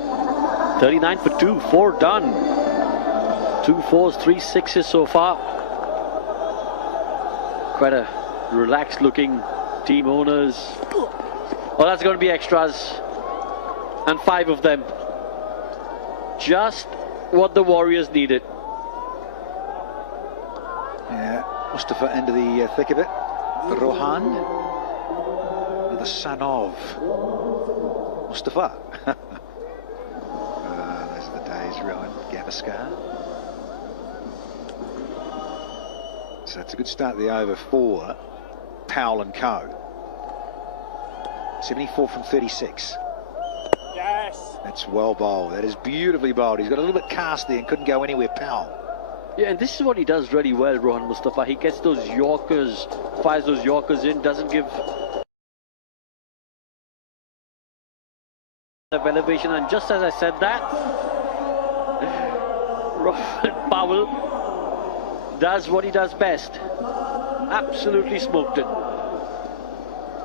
Yeah. 39 for 2, 4 done. 2 4s, 3 6s so far. Quite a relaxed looking team owners. Oh, that's going to be extras. And 5 of them. Just what the Warriors needed. Yeah, Mustafa into the thick of it. Rohan, the son of Mustafa. Those are the days, Rohan Gavaskar. So it's a good start of the over for Powell and Co. 74 from 36. Yes. That's well bowled. That is beautifully bowled. He's got a little bit cast there and couldn't go anywhere, Powell. Yeah, and this is what he does really well, Rohan Mustafa. He gets those Yorkers, fires those Yorkers in, doesn't give of elevation. And just as I said that, Robert Powell does what he does best. Absolutely smoked it.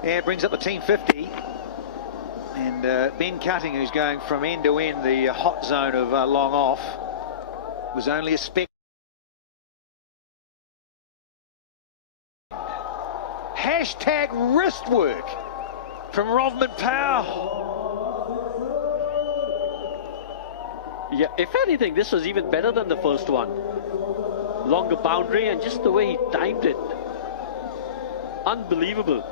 Yeah, brings up the team 50. And Ben Cutting, who's going from end to end, the hot zone of long off, was only a speck. Hashtag wrist work from Rovman Powell. Yeah, if anything, this was even better than the first one. Longer boundary and just the way he timed it. Unbelievable.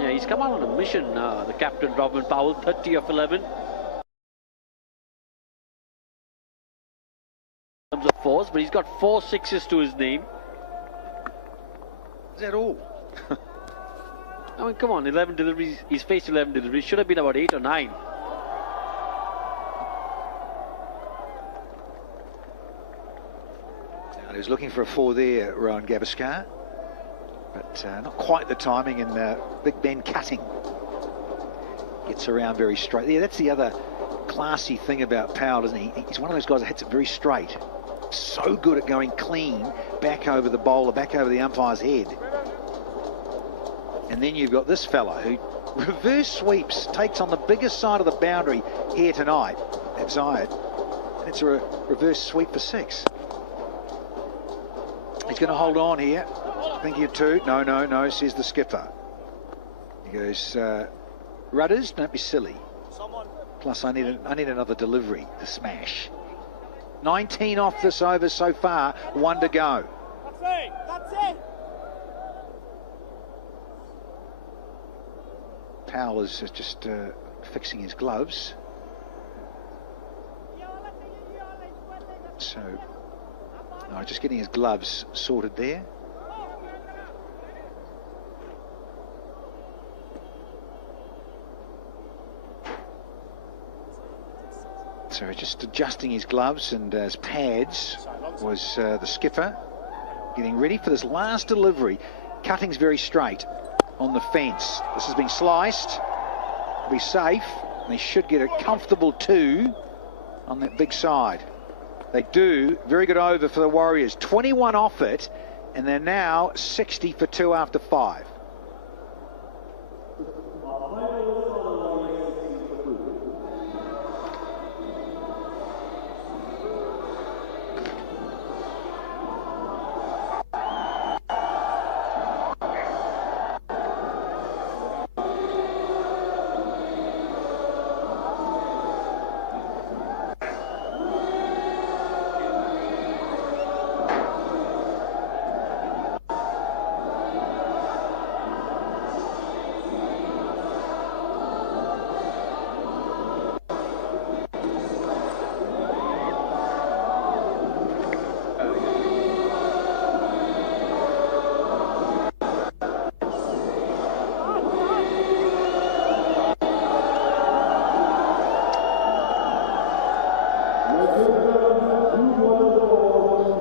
Yeah, he's come out on a mission, the captain, Robin Powell, 30 of 11. In terms of 4s, but he's got 4 6s to his name. Is that all? I mean, come on, 11 deliveries. He's faced 11 deliveries. Should have been about 8 or 9. He was looking for a 4 there, Rohan Gavaskar. But not quite the timing, and Big Ben Cutting gets around very straight. Yeah, that's the other classy thing about Powell, isn't he? He's one of those guys that hits it very straight. So good at going clean back over the bowler, back over the umpire's head. And then you've got this fella who reverse sweeps, takes on the biggest side of the boundary here tonight at Zayed. And it's a reverse sweep for 6. He's going to hold on here. Thinking of 2. No, says the skipper. He goes, Rudders, don't be silly. Plus, I need another delivery to smash. 19 off this over so far, 1 to go. That's it. Powell is just fixing his gloves. So, no, just getting his gloves sorted there. So just adjusting his gloves and his pads was the skipper getting ready for this last delivery. Cutting's very straight on the fence. This has been sliced. It'll be safe. And they should get a comfortable 2 on that big side. They do. Very good over for the Warriors. 21 off it, and they're now 60 for 2 after 5.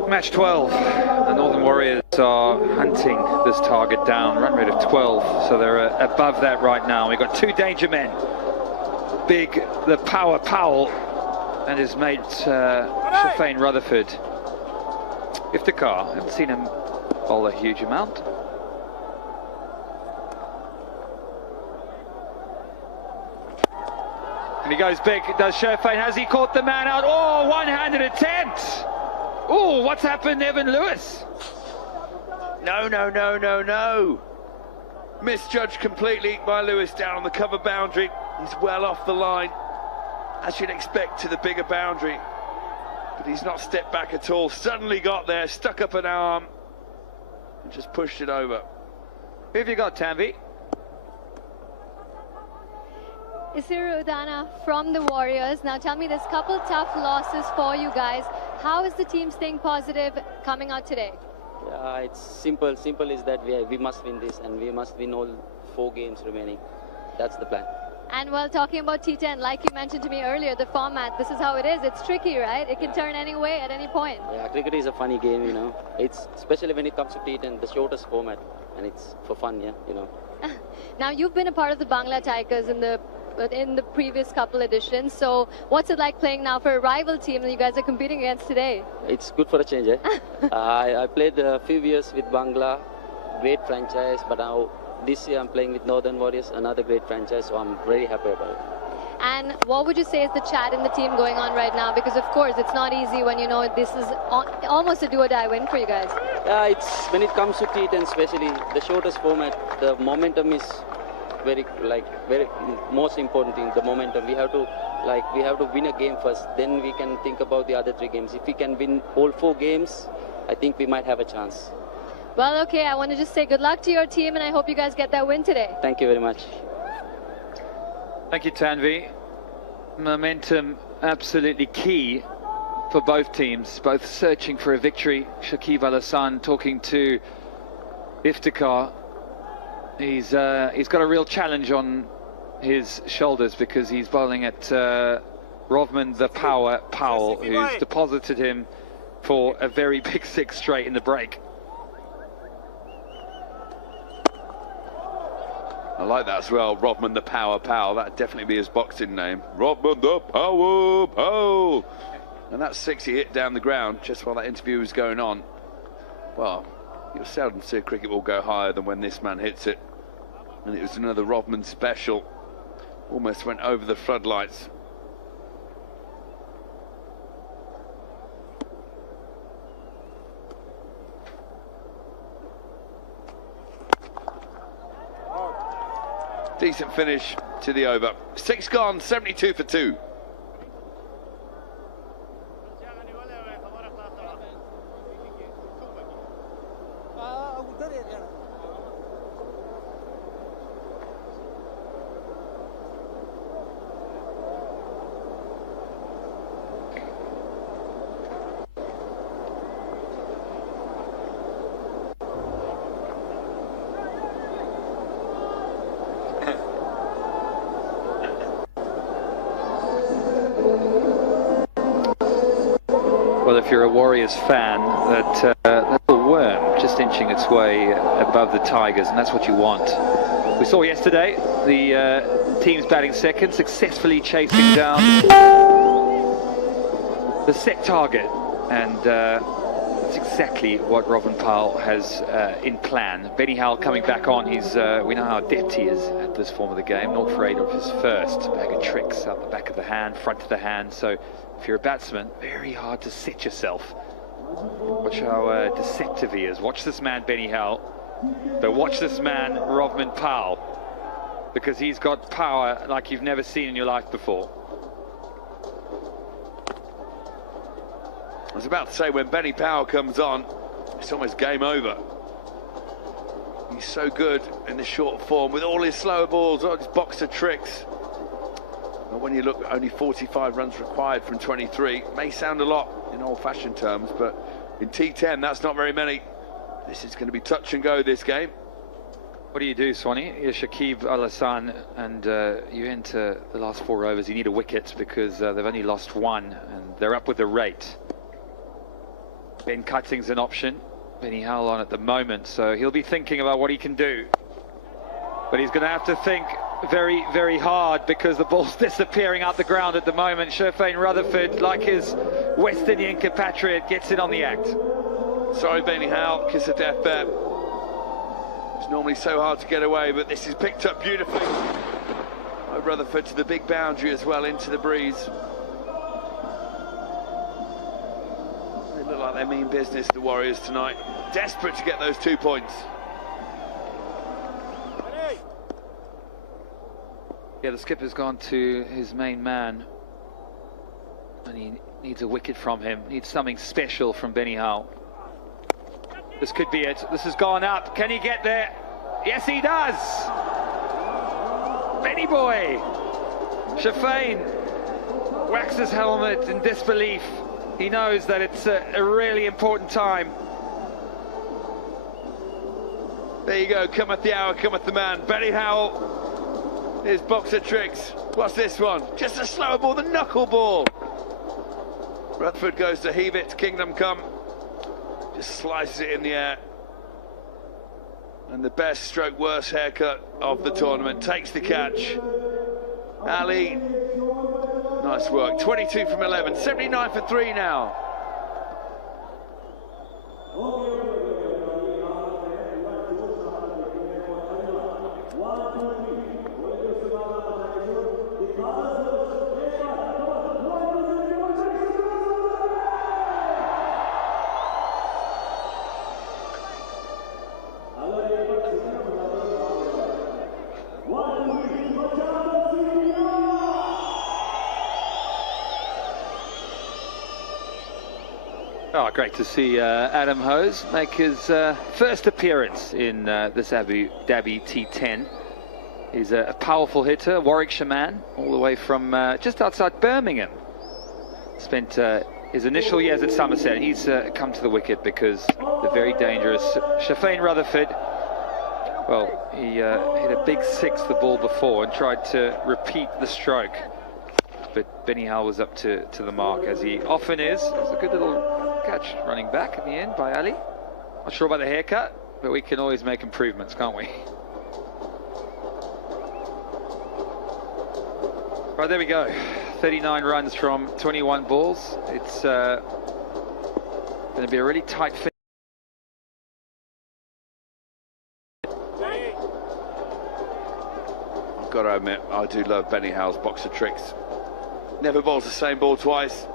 Match 12. The Northern Warriors are hunting this target down. Run rate of 12, so they're above that right now. We've got 2 danger men. Big, the power Powell, and his mate Shafane Rutherford. Iftikhar, haven't seen him bowl a huge amount. And he goes big, does Sherfane. Has he caught the man out? Oh, one-handed attempt. Oh, what's happened, Evan Lewis? No. Misjudged completely by Lewis down on the cover boundary. He's well off the line, as you'd expect to the bigger boundary. But he's not stepped back at all. Suddenly got there, stuck up an arm, and just pushed it over. Who have you got, Tanvi? Isiru Udana from the Warriors. Now tell me, there's a couple tough losses for you guys. How is the team staying positive coming out today? Yeah, it's simple. Simple is that we must win this, and we must win all 4 games remaining. That's the plan. And while talking about T10, like you mentioned to me earlier, the format, this is how it is. It's tricky, right? It can turn any way at any point. Yeah, cricket is a funny game, you know. It's especially when it comes to T10, the shortest format, and it's for fun, yeah, you know. Now you've been a part of the Bangla Tigers in the previous couple editions. So what's it like playing now for a rival team that you guys are competing against today? It's good for a change, eh? I played a few years with Bangla, great franchise, but now this year I'm playing with Northern Warriors, another great franchise, so I'm very happy about it. And what would you say is the chat in the team going on right now? Because of course it's not easy when you know this is almost a do-or-die win for you guys. Yeah, it's when it comes to T10, especially the shortest format, the momentum is very most important thing. The momentum, we have to win a game first, then we can think about the other 3 games. If we can win all 4 games, I think we might have a chance. Well, okay, I want to just say good luck to your team, and I hope you guys get that win today. Thank you very much. Thank you, Tanvi. Momentum absolutely key for both teams, both searching for a victory. Shakib Al-Hassan talking to Iftikhar. He's got a real challenge on his shoulders because he's bowling at Rovman the Power Powell, who's deposited him for a very big 6 straight in the break. I like that as well, Rodman the Power Powell. That'd definitely be his boxing name. Rodman the Power Powell. And that 6 he hit down the ground just while that interview was going on. Well, you'll seldom see a cricket ball go higher than when this man hits it. And it was another Rodman special. Almost went over the floodlights. Decent finish to the over. 6 gone, 72 for 2. Well, if you're a Warriors fan, that little worm just inching its way above the Tigers, and that's what you want. We saw yesterday the teams batting second, successfully chasing down the set target, and that's exactly what Robin Powell has in plan. Benny Howell coming back on. He's we know how adept he is at this form of the game. Not afraid of his first bag of tricks out the back of the hand, front of the hand. So if you're a batsman, very hard to set yourself. Watch how deceptive he is. Watch this man, Benny Howell. But watch this man, Rovman Powell, because he's got power like you've never seen in your life before. I was about to say, when Benny Powell comes on, it's almost game over. He's so good in the short form with all his slower balls, all his boxer tricks. But when you look at only 45 runs required from 23, may sound a lot in old-fashioned terms, but in T10, that's not very many. This is going to be touch and go, this game. What do you do, Swanee? You're Shakib Al-Hassan, and you enter the last 4 overs. You need a wicket because they've only lost 1, and they're up with the rate. Ben Cutting's an option. Benny Howell on at the moment, so he'll be thinking about what he can do. But he's going to have to think very, very hard because the ball's disappearing out the ground at the moment. Sherfane Rutherford, like his West Indian compatriot, gets in on the act. Sorry, Benny Howell, kiss of death there. It's normally so hard to get away, but this is picked up beautifully. Rutherford to the big boundary as well, into the breeze. They look like they mean business, the Warriors, tonight. Desperate to get those 2 points. Yeah, the skipper's gone to his main man, and he needs a wicket from him. Needs something special from Benny Hull. This could be it. This has gone up. Can he get there? Yes, he does. Benny boy. Shafane whacks his helmet in disbelief. He knows that it's a really important time. There you go. Cometh the hour, cometh the man. Benny Howell. Here's boxer tricks. What's this one? Just a slower ball, the knuckleball. Rutherford goes to heave it. Kingdom Come. Just slices it in the air. And the best stroke worst haircut of the tournament takes the catch. Ali, nice work. 22 from 11, 79 for 3 now. Oh, great to see Adam Hose make his first appearance in this Abu Dhabi T10. He's a powerful hitter, Warwickshire man, all the way from just outside Birmingham. Spent his initial years at Somerset. He's come to the wicket because the very dangerous Shafane Rutherford, well, he hit a big six the ball before and tried to repeat the stroke. But Benny Hull was up to the mark, as he often is. It's a good little catch running back at the end by Ali. Not sure about the haircut, but we can always make improvements, can't we? Right, there we go. 39 runs from 21 balls. It's going to be a really tight finish. I've got to admit, I do love Benny Howell's boxer tricks. Never bowls the same ball twice.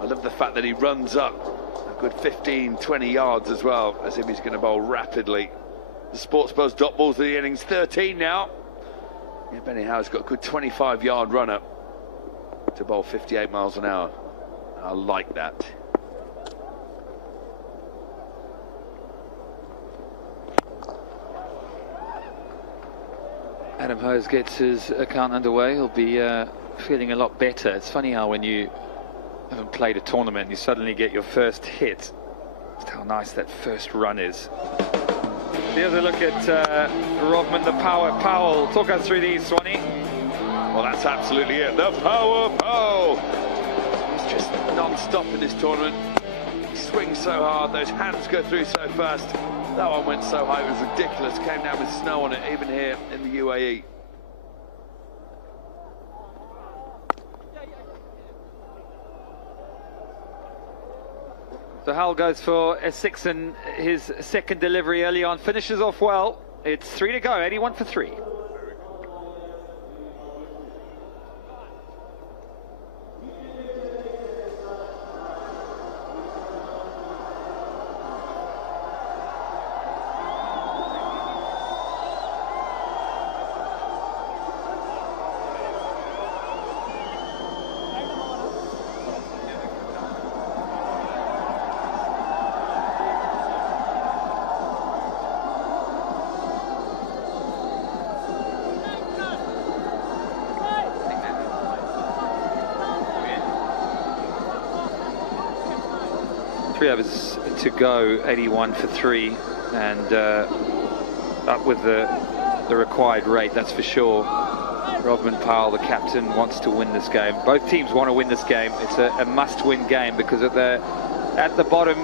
I love the fact that he runs up a good 15, 20 yards as well, as if he's going to bowl rapidly. The Sports Buzz dot balls of the innings, 13 now. Yeah, Benny Howell's got a good 25-yard run up to bowl 58 miles an hour. I like that. Adam Hose gets his account underway. He'll be feeling a lot better. It's funny how when you haven't played a tournament, you suddenly get your first hit. Just how nice that first run is. Here's a look at Rodman, the Power Powell. Talk us through these, Swanee. Well, that's absolutely it. The Power Powell. He's just non-stop in this tournament. He swings so hard, those hands go through so fast. That one went so high, it was ridiculous. Came down with snow on it, even here in the UAE. So Hull goes for a six in his second delivery early on, finishes off well. It's 3 to go, 81 for 3. Overs to go, 81 for 3, and up with the required rate, that's for sure. Rodman Powell, the captain, wants to win this game. Both teams want to win this game. It's a must-win game because at the bottom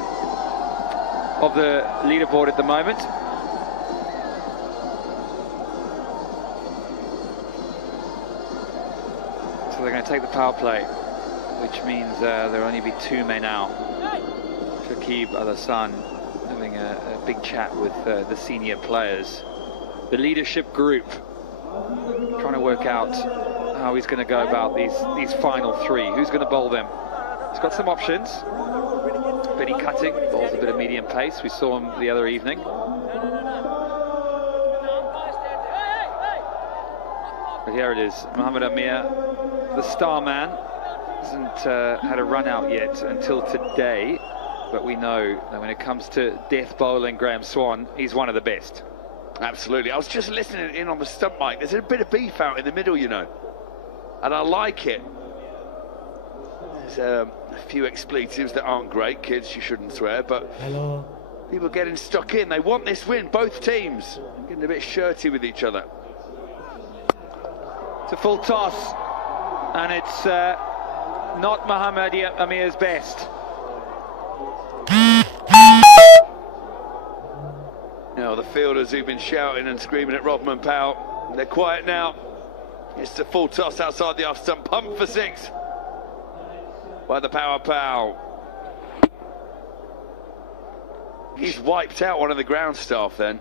of the leaderboard at the moment. So they're going to take the power play, which means there'll only be 2 men out. Shakib Al-Hassan having a big chat with the senior players. The leadership group trying to work out how he's going to go about these final three. Who's going to bowl them? He's got some options. Benny Cutting bowls a bit of medium pace. We saw him the other evening. But here it is, Mohamed Amir, the star man. Hasn't had a run out yet until today, but we know that when it comes to death bowling, Graham Swan, he's one of the best. Absolutely. I was just listening in on the stump mic. There's a bit of beef out in the middle, you know, and I like it. There's a few expletives that aren't great. Kids, you shouldn't swear, but people getting stuck in. They want this win, both teams. Getting a bit shirty with each other. It's a full toss, and it's not Mohamed Amir's best. Now the fielders who've been shouting and screaming at Rodman Powell, they're quiet now. It's the full toss outside the off stump, pump for six by the power Powell. He's wiped out one of the ground staff then.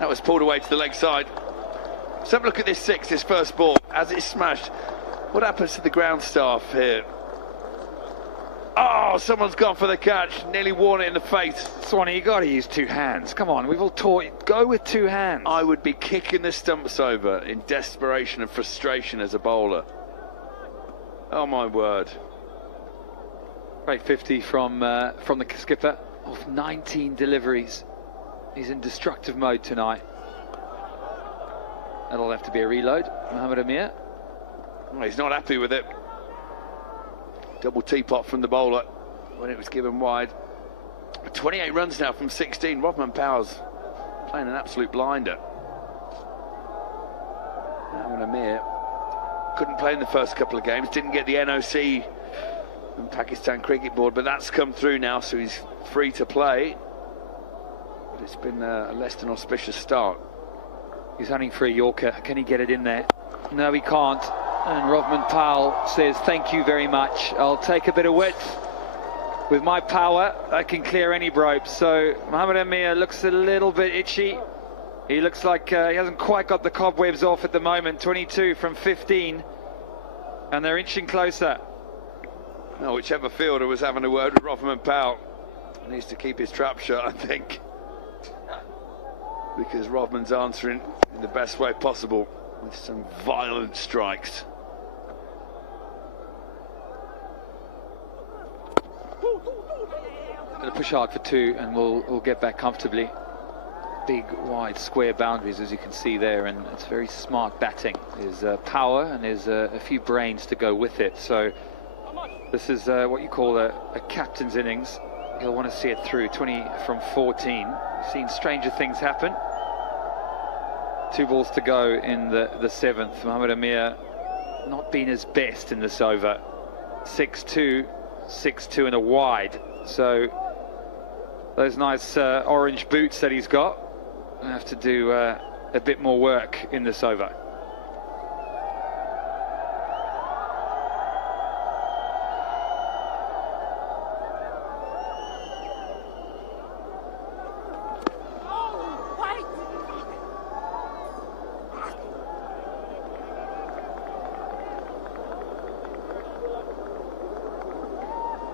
That was pulled away to the leg side. Let's have a look at this six, this first ball, as it's smashed. What happens to the ground staff here? Oh, someone's gone for the catch, nearly worn it in the face. Swanee, you got to use two hands. Come on, we've all taught you. Go with two hands. I would be kicking the stumps over in desperation and frustration as a bowler. Oh my word. Great 50 from the skipper of 19 deliveries. He's in destructive mode tonight. That'll have to be a reload. Mohamed Amir. Well, he's not happy with it. Double teapot from the bowler when it was given wide. 28 runs now from 16. Rodman Powell's playing an absolute blinder. Mohamed Amir couldn't play in the first couple of games. Didn't get the NOC from Pakistan Cricket Board, but that's come through now, so he's free to play. But it's been a less than auspicious start. He's hunting for a Yorker. Can he get it in there? No, he can't. And Rodman Powell says, thank you very much. I'll take a bit of width. With my power, I can clear any rope. So Mohamed Amir looks a little bit itchy. He looks like he hasn't quite got the cobwebs off at the moment. 22 from 15. And they're inching closer. Now, whichever fielder was having a word with Rodman Powell needs to keep his trap shut, I think. Because Rodman's answering in the best way possible with some violent strikes. Going to push hard for two, and we'll get back comfortably. Big, wide, square boundaries, as you can see there, and it's very smart batting. There's power, and there's a few brains to go with it. So this is what you call a captain's innings. He'll want to see it through. 20 from 14. We've seen stranger things happen. 2 balls to go in the seventh. Mohamed Amir not been his best in this over. 6-2, 6-2 and a wide. So those nice orange boots that he's got, I have to do a bit more work in this over.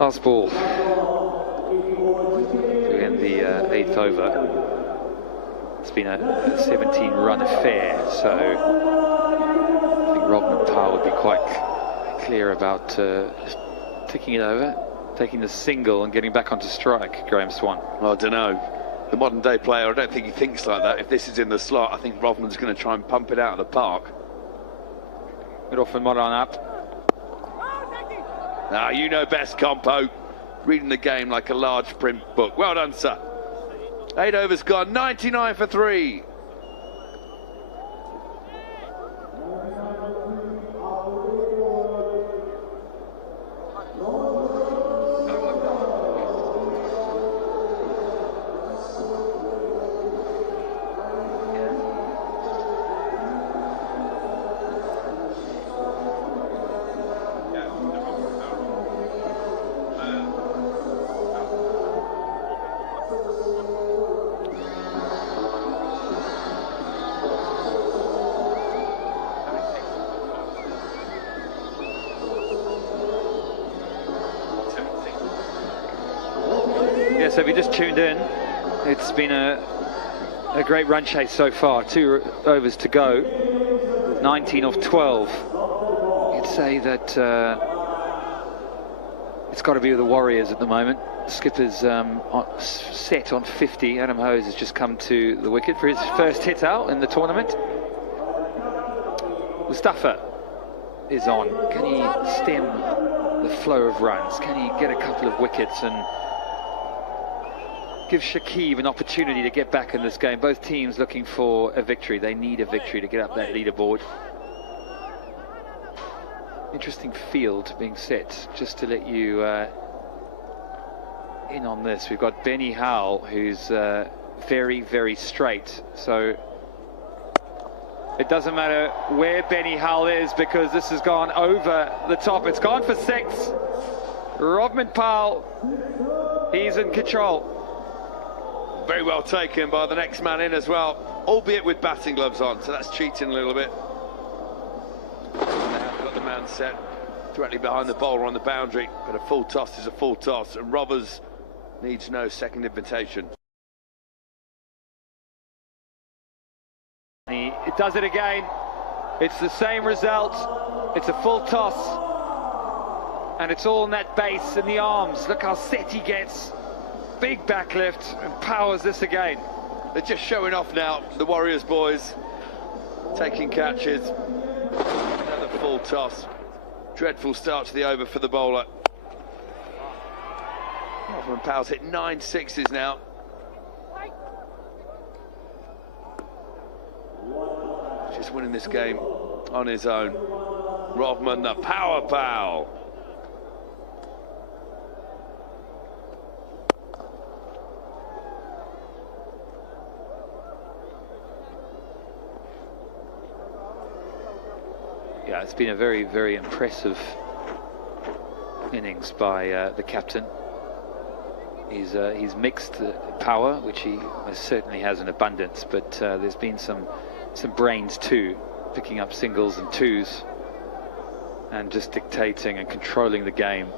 Last ball to end the 8th over. It's been a 17-run affair, so I think Rodman Powell would be quite clear about just ticking it over, taking the single and getting back onto strike. Graham Swan. Well, I don't know. The modern day player, I don't think he thinks like that. If this is in the slot, I think Rodman's going to try and pump it out of the park. Good off and Modern up. Ah, you know best, Compo. Reading the game like a large print book. Well done, sir. 8 overs gone, 99 for 3. So if you just tuned in, it's been a great run chase so far. 2 overs to go, 19 of 12. You'd say that it's got to be with the Warriors at the moment. Skipper's set on 50. Adam Hose has just come to the wicket for his first hit out in the tournament. Mustafa is on. Can he stem the flow of runs? Can he get a couple of wickets and give Shakib an opportunity to get back in this game? Both teams looking for a victory. They need a victory to get up that leaderboard. Interesting field being set. Just to let you in on this, we've got Benny Howell, who's very, very straight. So it doesn't matter where Benny Howell is, because this has gone over the top. It's gone for 6. Robman Powell, he's in control. Very well taken by the next man in as well, albeit with batting gloves on, so that's cheating a little bit. They have got the man set directly behind the bowler on the boundary, but a full toss is a full toss, and Robbers needs no second invitation. He does it again. It's the same result. It's a full toss, and it's all in that base and the arms. Look how set he gets. Big backlift and powers this again. They're just showing off now, the Warriors boys, taking catches. Another full toss. Dreadful start to the over for the bowler. Robman Powell's hit 9 6s now. Just winning this game on his own. Robman, the power Powell. Yeah, it's been a very, very impressive innings by the captain. He's mixed power, which he most certainly has in abundance, but there's been some brains too, picking up singles and twos and just dictating and controlling the game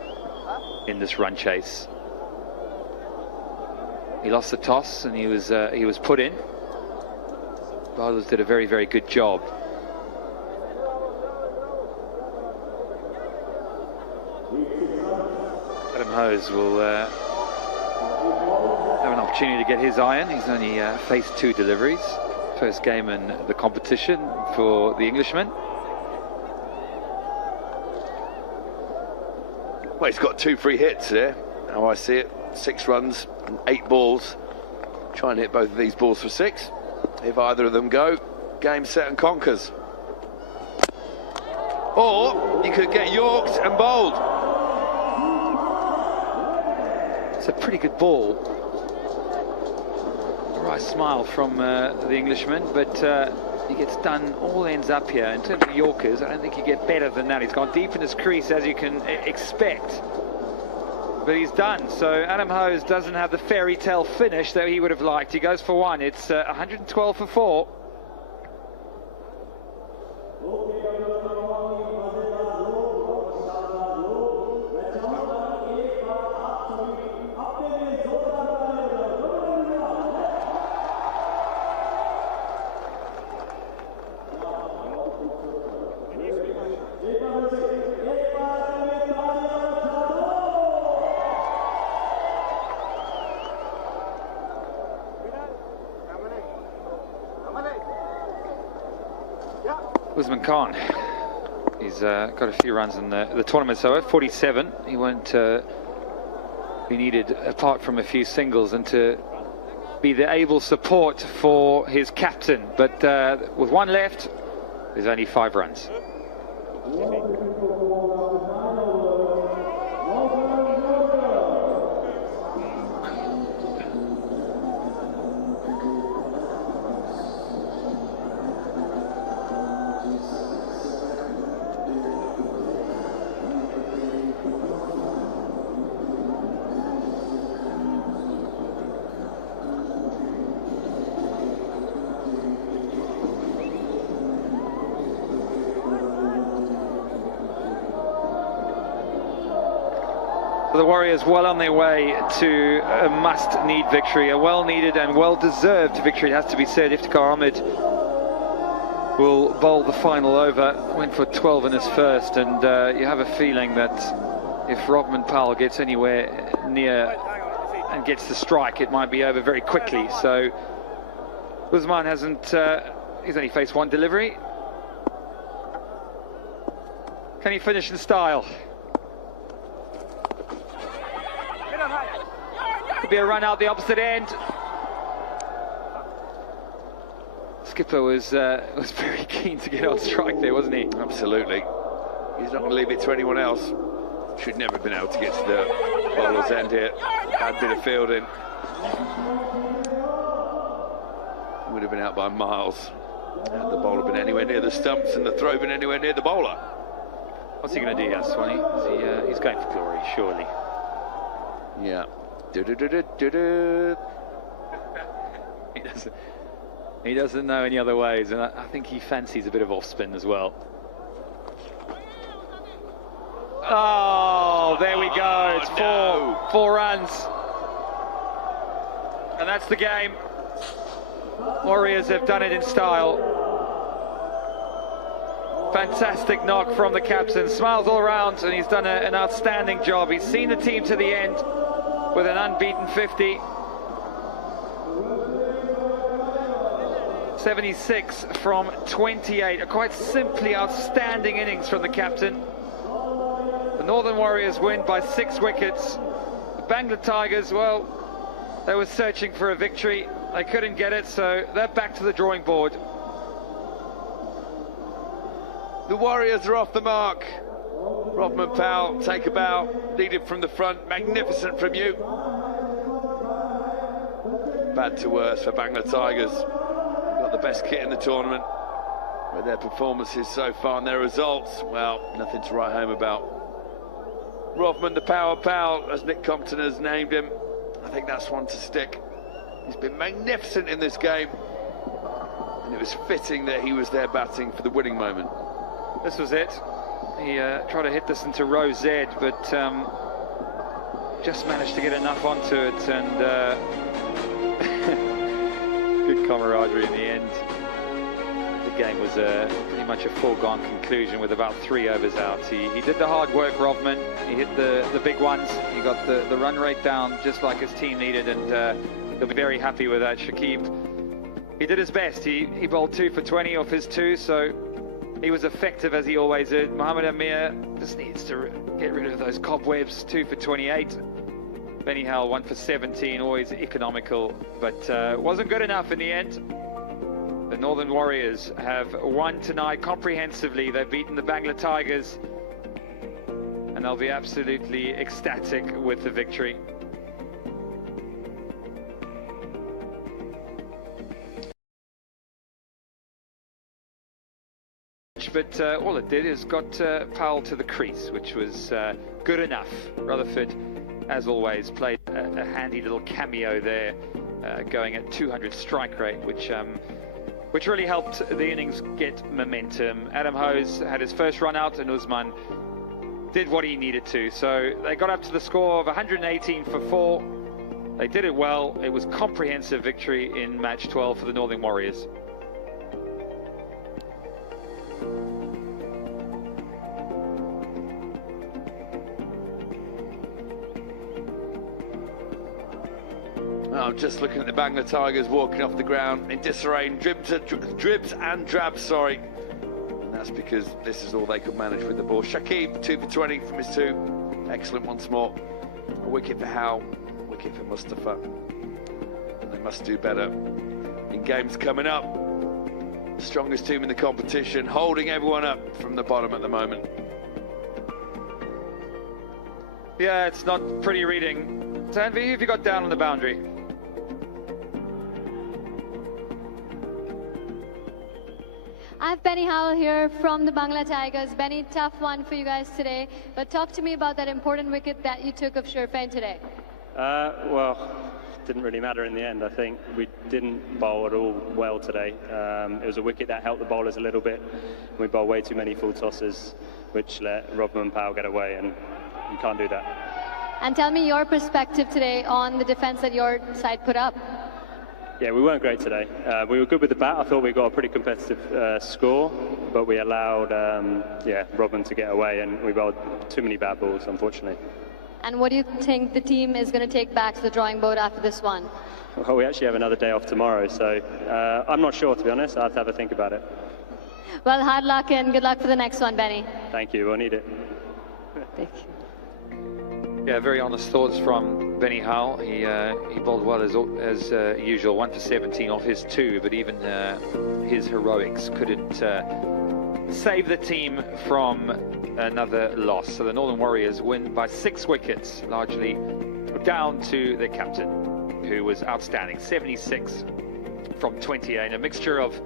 in this run chase. He lost the toss and he was put in. Bowlers did a very, very good job. Adam Hose will have an opportunity to get his iron. He's only faced 2 deliveries. First game in the competition for the Englishman. Well, he's got 2 free hits there, how I see it. 6 runs and 8 balls. Trying to hit both of these balls for 6. If either of them go, game, set and conquers. Or you could get yorked and bowled. It's a pretty good ball. A right smile from the Englishman, but he gets done all ends up here. In terms of Yorkers, I don't think you get better than that. He's gone deep in his crease, as you can expect. But he's done. So Adam Hose doesn't have the fairy tale finish that he would have liked. He goes for 1. It's 112 for 4. Usman Khan, he's got a few runs in the tournament so far, 47. He won't be needed, apart from a few singles, and to be the able support for his captain. But with 1 left, there's only 5 runs. The Warriors well on their way to a must-need victory, a well-needed and well-deserved victory, it has to be said. Iftikhar Ahmed will bowl the final over, went for 12 in his first, and you have a feeling that if Rovman Powell gets anywhere near and gets the strike, it might be over very quickly. So Usman hasn't, he's only faced one delivery. Can he finish in style? Could be a run out the opposite end. Skipper was very keen to get on strike there, wasn't he? Absolutely. He's not going to leave it to anyone else. Should never have been able to get to the bowler's end here. Bad bit of fielding. Would have been out by miles. Had the bowler been anywhere near the stumps and the throw been anywhere near the bowler. What's he going to do, Swanee? He's going for glory, surely. Yeah. He doesn't know any other ways, and I think he fancies a bit of off spin as well. Oh, there we go. It's four runs, and that's the game. Warriors have done it in style. Fantastic knock from the captain. Smiles all around, and he's done an outstanding job. He's seen the team to the end with an unbeaten 50. 76 from 28. A quite simply outstanding innings from the captain. The Northern Warriors win by 6 wickets. The Bangla Tigers, well, they were searching for a victory. They couldn't get it, so they're back to the drawing board. The Warriors are off the mark. Rovman Powell, take a bow, lead from the front, magnificent from you. Bad to worse for Bangla Tigers. Got the best kit in the tournament, with their performances so far and their results, well, nothing to write home about. Rovman the Power Powell, as Nick Compton has named him, I think that's one to stick. He's been magnificent in this game, and it was fitting that he was there batting for the winning moment. This was it. He tried to hit this into row Z, but just managed to get enough onto it, and good camaraderie in the end. The game was pretty much a foregone conclusion with about 3 overs out. He did the hard work, Rovman. He hit the big ones. He got the run rate down just like his team needed, and he'll be very happy with that. Shakib, he did his best. He bowled 2 for 20 off his 2, so he was effective as he always did. Mohammad Amir just needs to get rid of those cobwebs. 2 for 28. Benny Howell 1 for 17, always economical, but wasn't good enough in the end. The Northern Warriors have won tonight comprehensively. They've beaten the Bangla Tigers, and they'll be absolutely ecstatic with the victory. But all it did is got Powell to the crease, which was good enough. Rutherford, as always, played a handy little cameo there, going at 200 strike rate, which really helped the innings get momentum. Adam Hose had his first run out, and Usman did what he needed to. So they got up to the score of 118 for 4. They did it well. It was comprehensive victory in match 12 for the Northern Warriors. I'm just looking at the Bangla Tigers walking off the ground in disarray, dribs and drabs, sorry. And that's because this is all they could manage with the ball. Shakib, 2 for 20 from his 2. Excellent once more. A wicket for Howell, wicket for Mustafa. And they must do better in games coming up. Strongest team in the competition, holding everyone up from the bottom at the moment. Yeah, it's not pretty reading. Tanvi, who have you got down on the boundary? I have Benny Howell here from the Bangla Tigers. Benny, tough one for you guys today, but talk to me about that important wicket that you took of Sherfain today. Well, didn't really matter in the end. I think we didn't bowl at all well today. It was a wicket that helped the bowlers a little bit. We bowled way too many full tosses, which let Rovman Powell get away, and you can't do that. And tell me your perspective today on the defense that your side put up. Yeah, we weren't great today. We were good with the bat. I thought we got a pretty competitive score, but we allowed Robin to get away, and we bowled too many bad balls, unfortunately. And what do you think the team is going to take back to the drawing board after this one? Well, we actually have another day off tomorrow, so I'm not sure, to be honest. I'll have to have a think about it. Well, hard luck and good luck for the next one, Benny. Thank you. We'll need it. Thank you. Yeah, very honest thoughts from Benny Howell. He bowled well as usual, 1 for 17 off his 2, but even his heroics couldn't save the team from another loss. So the Northern Warriors win by 6 wickets, largely down to their captain, who was outstanding, 76 from 28. A mixture of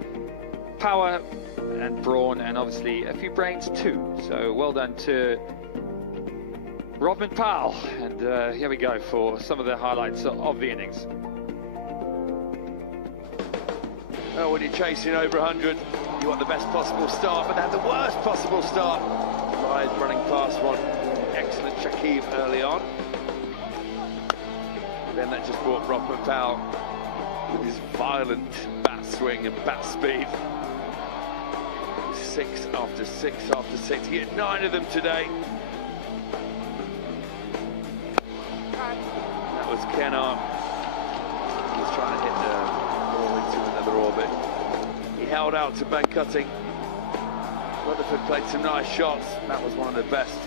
power and brawn, and obviously a few brains too. So well done to Robin Powell, and here we go for some of the highlights of the innings. Well, when you're chasing over 100, you want the best possible start, but they had the worst possible start. Rise running past one. Excellent Shakib early on. Then that just brought Robin Powell with his violent bat swing and bat speed. 6 after 6 after 6. He hit 9 of them today. That was Kenar. He was trying to hit the ball into another orbit. He held out to Ben Cutting. Rutherford played some nice shots. That was one of the best.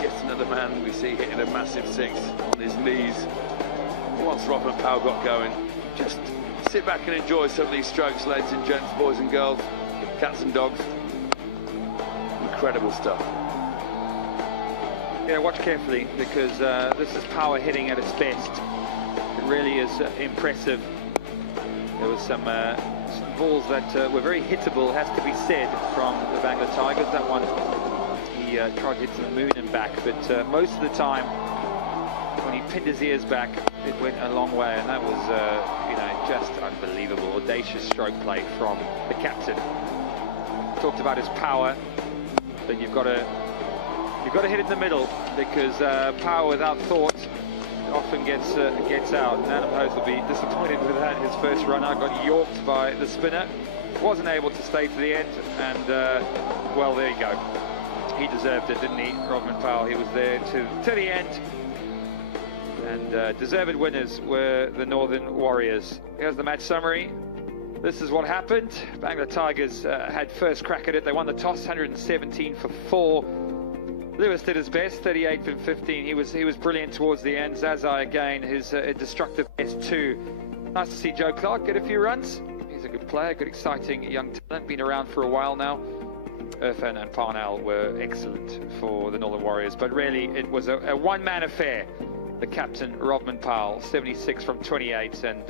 Yet another man we see hitting a massive 6 on his knees. Once Robin Powell got going, just sit back and enjoy some of these strokes, ladies and gents, boys and girls, cats and dogs. Incredible stuff. Yeah, watch carefully, because this is power hitting at its best. It really is impressive. There was some balls that were very hittable, has to be said, from the Bangla Tigers. That one, he tried to hit to the moon and back, but most of the time, when he pinned his ears back, it went a long way, and that was, just unbelievable. Audacious stroke play from the captain. Talked about his power, but you've got to hit it in the middle, because power without thought often gets out. And Adam Hose will be disappointed with that. His first runner got yorked by the spinner, wasn't able to stay to the end, and well, there you go. He deserved it, didn't he, Robin Powell? He was there to the end, and deserved winners were the Northern Warriors. Here's the match summary. This is what happened. Bangla Tigers had first crack at it. They won the toss, 117 for 4. Lewis did his best, 38 from 15. He was brilliant towards the end. Zazai again, his destructive S2. Nice to see Joe Clark get a few runs. He's a good player, good, exciting young talent. Been around for a while now. Irfan and Parnell were excellent for the Northern Warriors, but really it was a one-man affair. The captain, Robin Powell, 76 from 28, and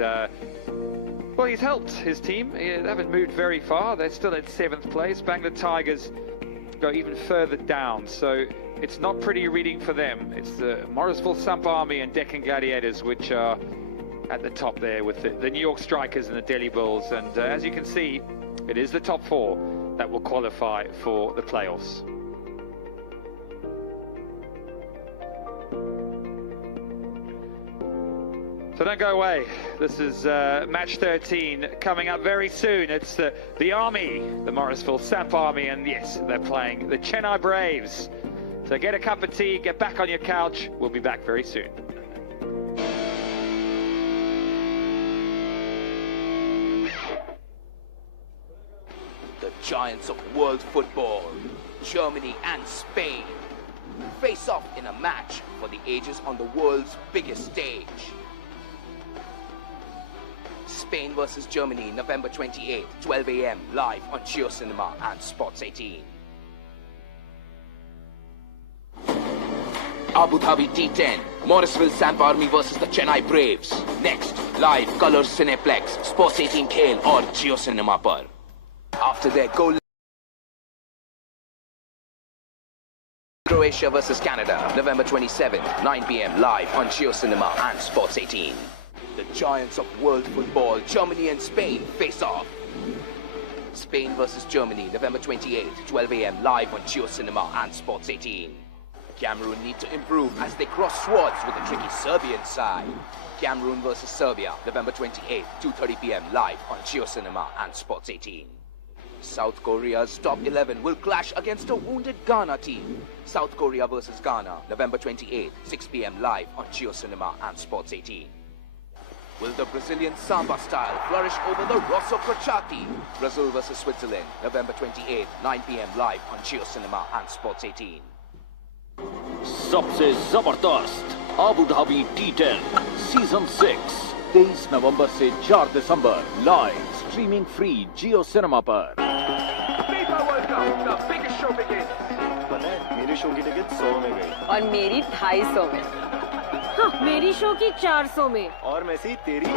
well, he's helped his team. They haven't moved very far. They're still at 7th place. Bangla Tigers go even further down, so it's not pretty reading for them. It's the Morrisville Sump Army and Deccan Gladiators which are at the top there, with the New York Strikers and the Delhi Bulls, and as you can see, it is the top 4 that will qualify for the playoffs. So don't go away. This is match 13 coming up very soon. It's the Army, the Morrisville Sump Army, and yes, they're playing the Chennai Braves. So get a cup of tea, get back on your couch. We'll be back very soon. The giants of world football, Germany and Spain, face off in a match for the ages on the world's biggest stage. Spain versus Germany, November 28th, 12 a.m. live on Geo Cinema and Sports 18. Abu Dhabi T10, Morrisville Sump Army versus the Chennai Braves. Next, live Colors Cineplex, Sports 18 Khel or Geo Cinema par. After their goal, Croatia versus Canada, November 27th, 9 p.m. live on Geo Cinema and Sports 18. The giants of world football, Germany and Spain, face off. Spain versus Germany, November 28th, 12 a.m. live on Geo Cinema and Sports 18. Cameroon need to improve as they cross swords with the tricky Serbian side. Cameroon versus Serbia, November 28th, 2:30 p.m. live on Geo Cinema and Sports 18. South Korea's top 11 will clash against a wounded Ghana team. South Korea versus Ghana, November 28th, 6 p.m. live on Geo Cinema and Sports 18. Will the Brazilian samba style flourish over the Rosso Crociati? Brazil versus Switzerland, November 28th, 9 p.m. live on Geo Cinema and Sports 18. सबसे जबरदस्त Abu Dhabi T10 season 6 23 नवंबर से 4 दिसंबर live streaming free जियो cinema पर। FIFA World Cup, the biggest show begins. पता है मेरी show की ticket 100 में गई और मेरी 250 में। हाँ, मेरी शो की 400 में। और मैसी तेरी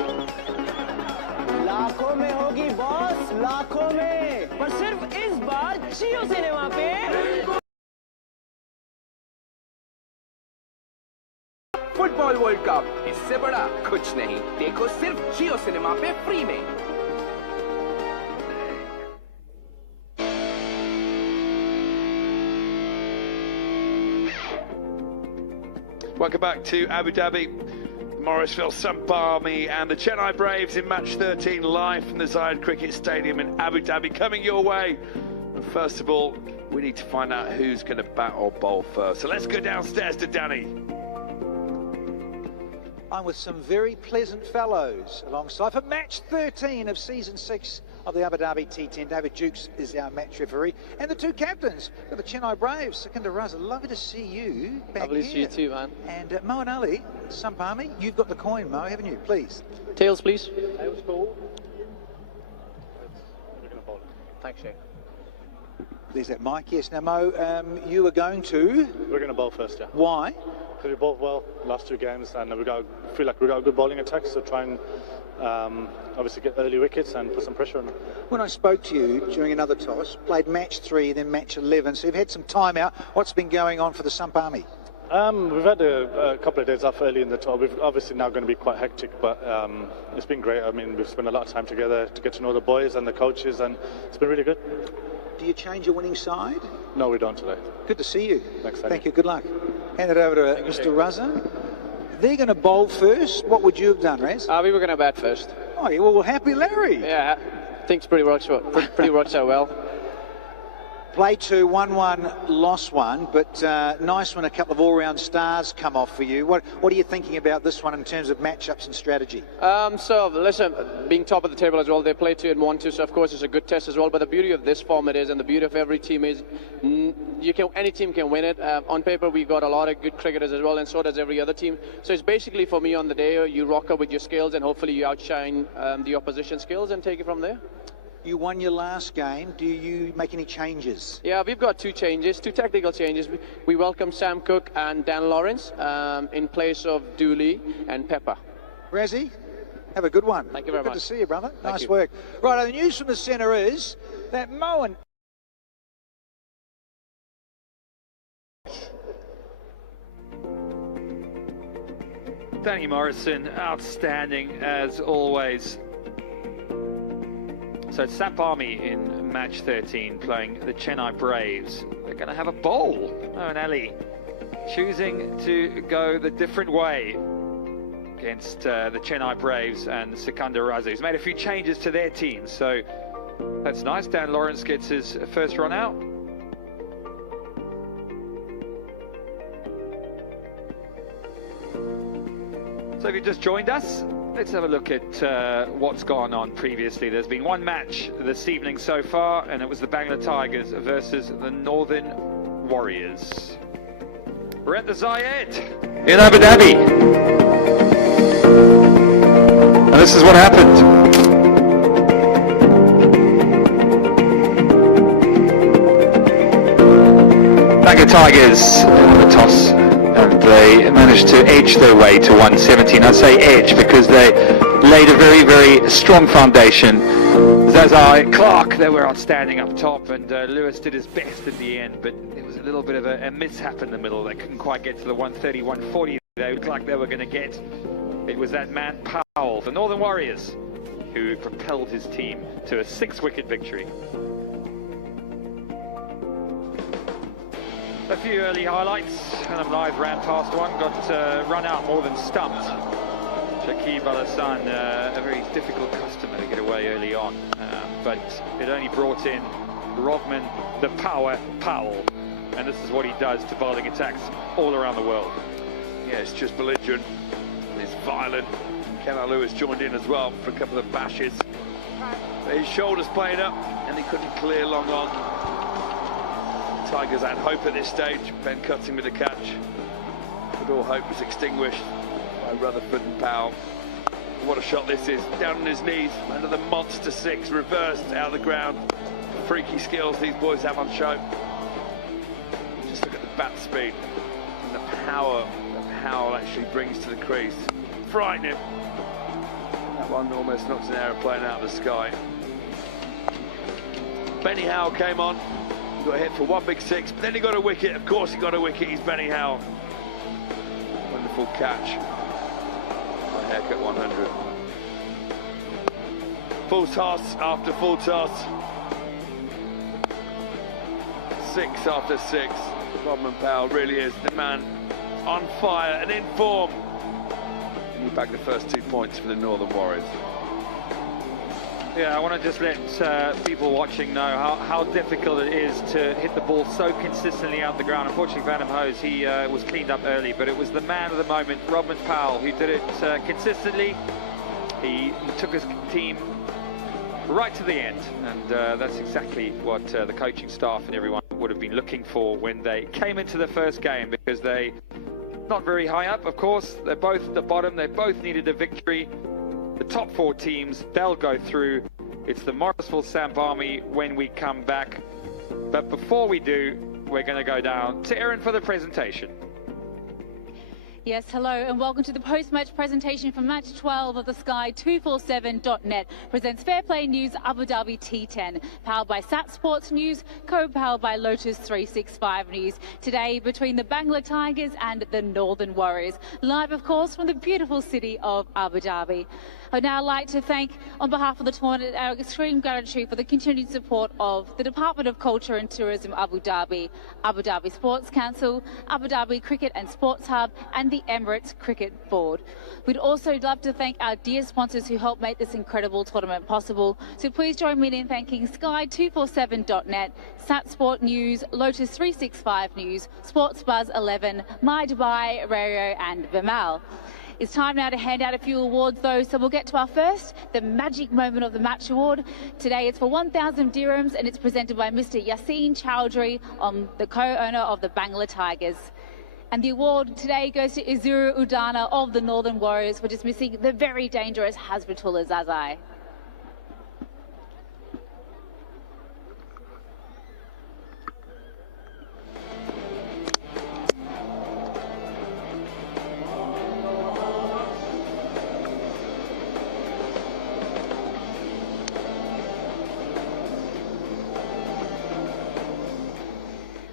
लाखों में होगी बॉस, लाखों में। पर सिर्फ इस बार जियो सिनेमा पे फुटबॉल वर्ल्ड कप, इससे बड़ा कुछ नहीं। देखो सिर्फ जियो सिनेमा पे फ्री में। Welcome back to Abu Dhabi, Morrisville Sump Army and the Chennai Braves in match 13 live from the Zayed Cricket Stadium in Abu Dhabi, coming your way. But first of all, we need to find out who's going to bat or bowl first. So let's go downstairs to Danny. I'm with some very pleasant fellows alongside for match 13 of season 6 of the Abu Dhabi T10. David Jukes is our match referee, and the two captains of the Chennai Braves, Sikander Raza. Lovely to see you back Lovely here. to see you too, man. And Mo and Ali, Sumpami, you've got the coin, Mo, haven't you? Please. Tails, please. Tails, ball. Thanks, Shane. There's that mic. Yes. Now, Mo, you were going to. We're going to bowl first, yeah. Why? Because we bowled well last two games, and feel like we got a good bowling attack, so try and obviously get early wickets and put some pressure on them. When I spoke to you during another toss, played match 3, then match 11, so you've had some time out. What's been going on for the Sump Army? We've had a couple of days off early in the tour. We've obviously now going to be quite hectic, but it's been great. I mean, we've spent a lot of time together to get to know the boys and the coaches, and it's been really good. Do you change your winning side? No, we don't today. Good to see you. Thanks, Thank you. Good luck. Hand it over to Mr. Raza. They're going to bowl first. What would you have done, Raz? We were going to bat first. Oh, yeah, well, happy Larry. Yeah, things pretty works out well. Played 2, 1-1, lost 1, but nice when a couple of all-round stars come off for you. What are you thinking about this one in terms of matchups and strategy? So listen, being top of the table as well, they play 2 and 1-2, so of course it's a good test as well. But the beauty of this format is, and the beauty of every team is, any team can win it. On paper, we got a lot of good cricketers as well, and so does every other team. So it's basically for me on the day, you rock up with your skills, and hopefully you outshine the opposition skills and take it from there. You won your last game. Do you make any changes? Yeah, we've got 2 changes, 2 technical changes. We welcome Sam Cook and Dan Lawrence in place of Dooley and Pepper. Razzie, have a good one. Thank you very much. Good to see you, brother. Thank nice you. work. Right, the news from the centre is that Mo and Danny Morrison, outstanding as always. So it's Sump Army in match 13 playing the Chennai Braves. They're going to have a bowl. Oh, and Ali choosing to go the different way against the Chennai Braves and Sikander Raza. He's made a few changes to their team, so that's nice. Dan Lawrence gets his first run out. So if you just joined us, let's have a look at what's gone on previously. There's been one match this evening so far, and it was the Bangla Tigers versus the Northern Warriors. We're at the Zayed in Abu Dhabi. And this is what happened. Bangla Tigers in the toss, and they managed to edge their way to 117. I say edge because they laid a very, very strong foundation. Zazai, Clark, they were outstanding up top, and Lewis did his best at the end, but there was a little bit of a mishap in the middle. They couldn't quite get to the 130, 140 they looked like they were going to get. It was that man Powell, the Northern Warriors, who propelled his team to a 6-wicket victory. A few early highlights, and I'm live ran past one, got run out more than stumped. Shakib Al-Hassan, a very difficult customer to get away early on, but it only brought in Rovman, the power Powell, and this is what he does to bowling attacks all around the world. Yeah, it's just belligerent, it's violent. Kenna Lewis joined in as well for a couple of bashes. But his shoulders played up and he couldn't clear long on. Tigers had hope at this stage. Ben cutting with the catch, but all hope was extinguished by Rutherford and Powell. What a shot this is, down on his knees, under the monster six, reversed out of the ground. Freaky skills these boys have on show. Just look at the bat speed and the power that Powell actually brings to the crease. Frightening. That one almost knocks an aeroplane out of the sky. Benny Howell came on, got hit for one big six, but then he got a wicket. Of course he got a wicket, he's Benny Howell. Wonderful catch. A haircut 100. Full toss after full toss. Six after six. Rodman Powell really is the man on fire and in form. And he bagged the first 2 points for the Northern Warriors. Yeah, I want to just let people watching know how difficult it is to hit the ball so consistently out the ground. Unfortunately, Phantom Hose, he was cleaned up early, but it was the man of the moment, Rodman Powell, who did it consistently. He took his team right to the end, and that's exactly what the coaching staff and everyone would have been looking for when they came into the first game, because they, not very high up, of course, they're both at the bottom, they both needed a victory. The top four teams, they'll go through. It's the Morrisville Samp Army when we come back. But before we do, we're going to go down to Erin for the presentation. Yes, hello and welcome to the post-match presentation for Match 12 of the Sky247.net. Presents Fair Play News Abu Dhabi T10, powered by Sat Sports News, co-powered by Lotus 365 News. Today between the Bangla Tigers and the Northern Warriors. Live, of course, from the beautiful city of Abu Dhabi. I'd now like to thank, on behalf of the tournament, our extreme gratitude for the continued support of the Department of Culture and Tourism Abu Dhabi Sports Council, Abu Dhabi Cricket and Sports Hub, and the Emirates Cricket Board. We'd also love to thank our dear sponsors who helped make this incredible tournament possible. So please join me in thanking Sky247.net, Sat Sport News, Lotus 365 News, Sports Buzz 11, My Dubai Radio, and Vimal. It's time now to hand out a few awards though, so we'll get to our first, the Magic Moment of the Match Award. Today it's for 1,000 dirhams and it's presented by Mr. Yassine Chowdhury, the co-owner of the Bangla Tigers. And the award today goes to Izuru Udana of the Northern Warriors for dismissing the very dangerous Hasbitullah Zazai.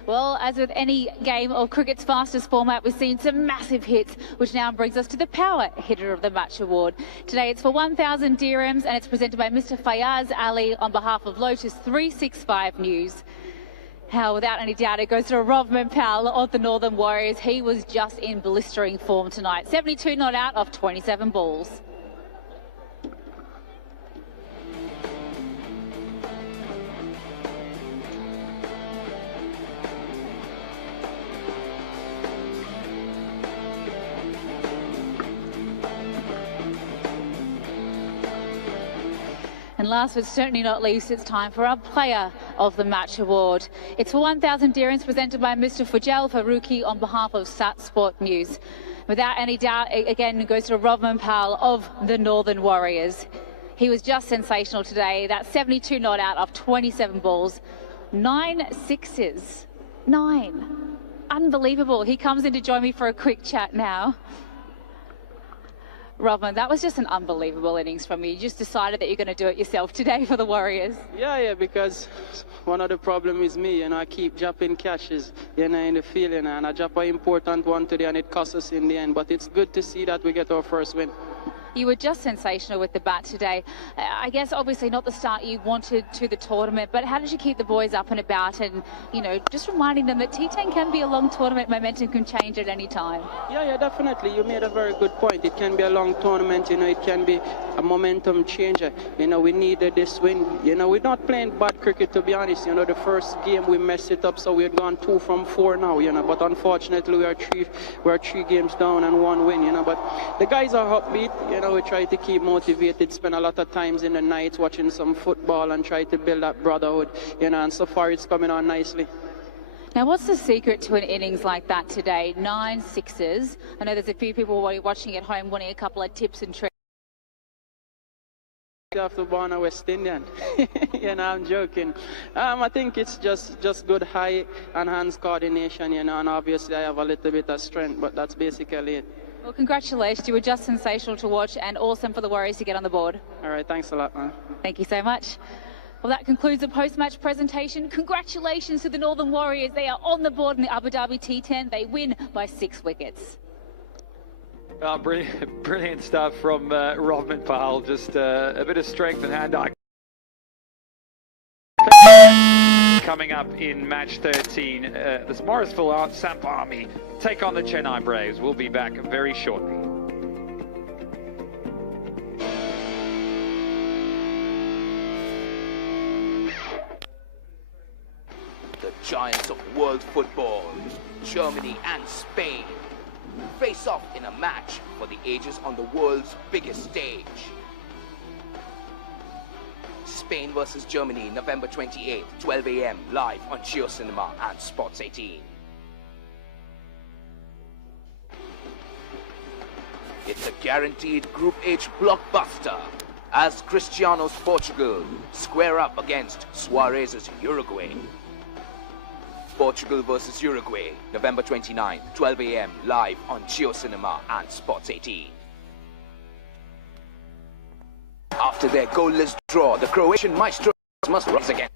Well, as with any game of cricket's fastest format, we've seen some massive hits, which now brings us to the Power Hitter of the Match Award. Today it's for 1,000 dirhams and it's presented by Mr. Fayaz Ali on behalf of Lotus 365 News. How, without any doubt, it goes to Rovman Powell of the Northern Warriors. He was just in blistering form tonight. 72 not out of 27 balls. And last but certainly not least, it's time for our Player of the Match Award. It's for 1,000 dirhams presented by Mr. Fujal Faruqi on behalf of Sat Sport News. Without any doubt, again, it goes to Rovman Powell of the Northern Warriors. He was just sensational today. That's 72 not out of 27 balls. 9 sixes. 9. Unbelievable. He comes in to join me for a quick chat now. Rovman, that was just an unbelievable innings from you. You just decided that you're going to do it yourself today for the Warriors. Yeah, because one of the problems is me, and I keep dropping catches, in the field, and I drop an important one today, and it costs us in the end. But it's good to see that we get our first win. You were just sensational with the bat today. I guess obviously not the start you wanted to the tournament, but how did you keep the boys up and about and, you know, just reminding them that T10 can be a long tournament, momentum can change at any time? Yeah, definitely. You made a very good point. It can be a long tournament, you know, it can be a momentum changer. You know, we needed this win. You know, we're not playing bad cricket, to be honest. You know, the first game we messed it up, so we've gone 2 from 4 now, you know, but unfortunately we are 3 games down and 1 win, you know, but the guys are upbeat. You know, we try to keep motivated, spend a lot of times in the nights watching some football and try to build that brotherhood, you know, and so far it's coming on nicely. Now, what's the secret to an innings like that today? 9 sixes. I know there's a few people watching at home wanting a couple of tips and tricks. You have to born a West Indian. You know, I'm joking. I think it's just good high and hands coordination, you know, and obviously I have a little bit of strength, but that's basically it. Well, congratulations. You were just sensational to watch and awesome for the Warriors to get on the board. All right, thanks a lot, man. Thank you so much. Well, that concludes the post-match presentation. Congratulations to the Northern Warriors. They are on the board in the Abu Dhabi T10. They win by 6 wickets. Oh, brilliant stuff from Robin Pahal. Just a bit of strength and hand-eye. Coming up in match 13, the Morrisville Samp Army take on the Chennai Braves. We'll be back very shortly. The giants of world football, Germany and Spain, face off in a match for the ages on the world's biggest stage. Spain versus Germany, November 28th, 12 a.m. live on Geo Cinema and Sports 18. It's a guaranteed Group H blockbuster as Cristiano's Portugal square up against Suarez's Uruguay. Portugal versus Uruguay, November 29th, 12 a.m. live on Geo Cinema and Sports 18. After their goalless draw, the Croatian maestros must rise again.